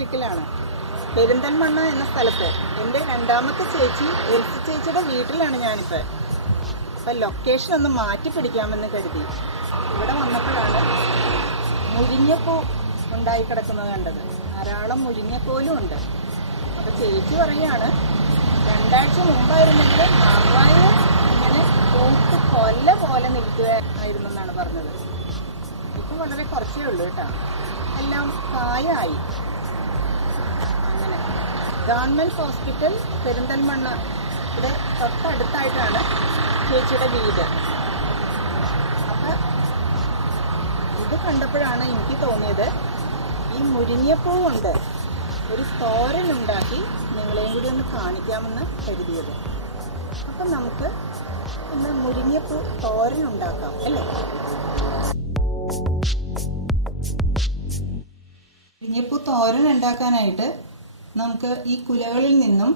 ഡിസ്ട്രിക്റ്റിലാണ്, പെരിന്തൽമണ്ണ എന്ന സ്ഥലത്ത്. എൻ്റെ രണ്ടാമത്തെ ചേച്ചി എൽസി ചേച്ചിയുടെ വീട്ടിലാണ് ഞാനിപ്പോൾ. അപ്പം ലൊക്കേഷൻ ഒന്ന് മാറ്റി പിടിക്കാമെന്ന് കരുതി ഇവിടെ വന്നപ്പോഴാണ് മുരിങ്ങപ്പൂ ഉണ്ടായി കിടക്കുന്നത് കണ്ടത്. ധാരാളം മുരിങ്ങപ്പോലും ഉണ്ട്. അപ്പം ചേച്ചി പറയുകയാണ്, 2 ആഴ്ച മുമ്പായിരുന്നെങ്കിൽ നന്നായി ഇങ്ങനെ പൂത്ത് കൊല്ല പോലെ നിൽക്കുകയായിരുന്നു എന്നാണ് പറഞ്ഞത്. ഇപ്പം വളരെ കുറച്ചേ ഉള്ളൂ കേട്ടോ, എല്ലാം കായായി. അങ്ങനെ ഗവൺമെൻറ് ഹോസ്പിറ്റൽ പെരിന്തൽമണ്ണ ഇവിടെ തൊട്ടടുത്തായിട്ടാണ് ചേച്ചിയുടെ വീട്. അപ്പം ഇത് കണ്ടപ്പോഴാണ് എനിക്ക് തോന്നിയത്, ഈ മുരിങ്ങപ്പൂ കൊണ്ട് ഒരു തോരൻ ഉണ്ടാക്കി നിങ്ങളെയും കൂടി ഒന്ന് കാണിക്കാമെന്ന് കരുതിയത്. അപ്പം നമുക്ക് ഇന്ന് മുരിങ്ങപ്പൂ തോരൻ ഉണ്ടാക്കാം അല്ലേ? മുരിങ്ങപ്പൂ തോരൻ ഉണ്ടാക്കാനായിട്ട് നമുക്ക് ഈ കുലകളിൽ നിന്നും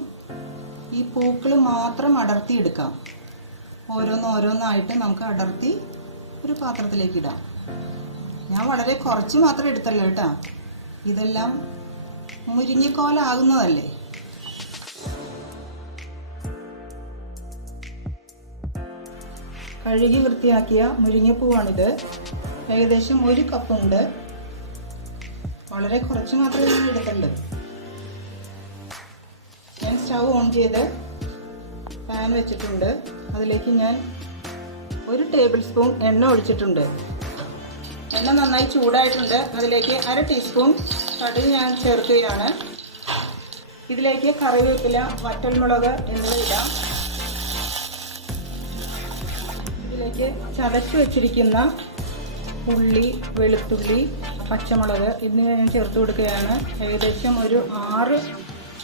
ഈ പൂക്കൾ മാത്രം അടർത്തിയെടുക്കാം. ഓരോന്നോരോന്നായിട്ട് നമുക്ക് അടർത്തി ഒരു പാത്രത്തിലേക്ക് ഇടാം. ഞാൻ വളരെ കുറച്ച് മാത്രം എടുത്തല്ലോ കേട്ടോ, ഇതെല്ലാം മുരിങ്ങക്കോലാകുന്നതല്ലേ. കഴുകി വൃത്തിയാക്കിയ മുരിങ്ങപ്പൂവാണിത്. ഏകദേശം 1 കപ്പുണ്ട്. വളരെ കുറച്ച് മാത്രമേ ഞാൻ എടുത്തുള്ളൂ. ഞാൻ സ്റ്റൗ ഓൺ ചെയ്ത് പാൻ വെച്ചിട്ടുണ്ട്. അതിലേക്ക് ഞാൻ 1 ടേബിൾ സ്പൂൺ എണ്ണ ഒഴിച്ചിട്ടുണ്ട്. എണ്ണ നന്നായി ചൂടായിട്ടുണ്ട്. അതിലേക്ക് 1/2 ടീസ്പൂൺ കടുക് ഞാൻ ചേർക്കുകയാണ്. ഇതിലേക്ക് കറിവേപ്പില, വറ്റൽമുളക് എന്നിവ ഇടാം. ഇതിലേക്ക് ചതച്ച് വെച്ചിരിക്കുന്ന ഉള്ളി, വെളുത്തുള്ളി, പച്ചമുളക് എന്നിവ ഞാൻ ചേർത്ത് കൊടുക്കുകയാണ്. ഏകദേശം ഒരു 6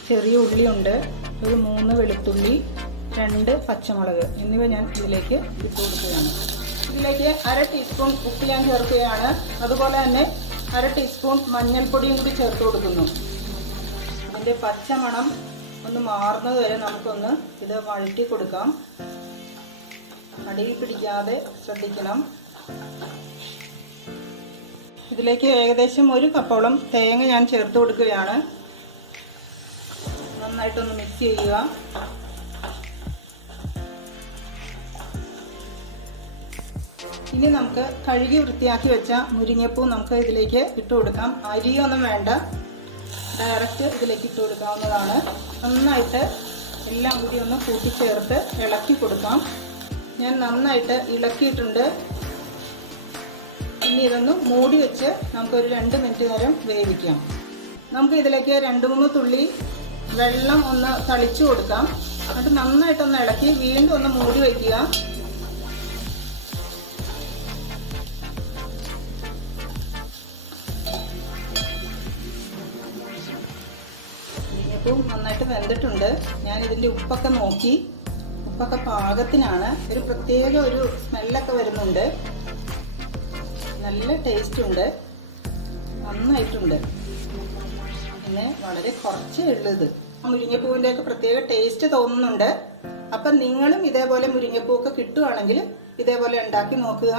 ചെറിയ ഉള്ളിയുണ്ട്, ഒരു 3 വെളുത്തുള്ളി, 2 പച്ചമുളക് എന്നിവ ഞാൻ ഇതിലേക്ക് ഇട്ട് കൊടുക്കുകയാണ്. ഇതിലേക്ക് 1/2 ടീസ്പൂൺ ഉപ്പ് ഞാൻ ചേർക്കുകയാണ്. അതുപോലെ തന്നെ 1/2 ടീസ്പൂൺ മഞ്ഞൾപ്പൊടിയും കൂടി ചേർത്ത് കൊടുക്കുന്നു. ഇതിൻ്റെ പച്ചമണം ഒന്ന് മാറുന്നത് വരെ നമുക്കൊന്ന് ഇത് വഴറ്റി കൊടുക്കാം. അടിയിൽ പിടിക്കാതെ ശ്രദ്ധിക്കണം. ഇതിലേക്ക് ഏകദേശം 1 കപ്പോളം തേങ്ങ ഞാൻ ചേർത്ത് കൊടുക്കുകയാണ്. നന്നായിട്ടൊന്ന് മിക്സ് ചെയ്യുക. ഇനി നമുക്ക് കഴുകി വൃത്തിയാക്കി വെച്ച മുരിങ്ങപ്പൂ നമുക്ക് ഇതിലേക്ക് ഇട്ട് കൊടുക്കാം. അരിയൊന്നും വേണ്ട, ഡയറക്റ്റ് ഇതിലേക്ക് ഇട്ട് കൊടുക്കാവുന്നതാണ്. നന്നായിട്ട് എല്ലാം കൂടി ഒന്ന് കൂട്ടിച്ചേർത്ത് ഇളക്കി കൊടുക്കാം. ഞാൻ നന്നായിട്ട് ഇളക്കിയിട്ടുണ്ട്. ഇനി ഇതൊന്ന് മൂടി വെച്ച് നമുക്കൊരു 2 മിനിറ്റ് നേരം വേവിക്കാം. നമുക്ക് ഇതിലേക്ക് 2-3 തുള്ളി വെള്ളം ഒന്ന് തളിച്ചു കൊടുക്കാം. എന്നിട്ട് നന്നായിട്ടൊന്ന് ഇളക്കി വീണ്ടും ഒന്ന് മൂടി വയ്ക്കുക. മുരിങ്ങപ്പൂ നന്നായിട്ട് വെന്തിട്ടുണ്ട്. ഞാൻ ഇതിൻ്റെ ഉപ്പൊക്കെ നോക്കി, ഉപ്പൊക്കെ പാകത്തിനാണ്. ഒരു പ്രത്യേക ഒരു സ്മെല്ലൊക്കെ വരുന്നുണ്ട്. നല്ല ടേസ്റ്റ് ഉണ്ട്, നന്നായിട്ടുണ്ട്. പിന്നെ വളരെ കുറച്ചേ ഉള്ളത്. മുരിങ്ങപ്പൂവിൻ്റെ ഒക്കെ പ്രത്യേക ടേസ്റ്റ് തോന്നുന്നുണ്ട്. അപ്പം നിങ്ങളും ഇതേപോലെ മുരിങ്ങപ്പൂവൊക്കെ കിട്ടുവാണെങ്കിൽ ഇതേപോലെ ഉണ്ടാക്കി നോക്കുക.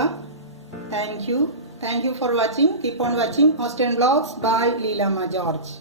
Thank you for watching. Keep on watching Austern vlogs by Leelamma George.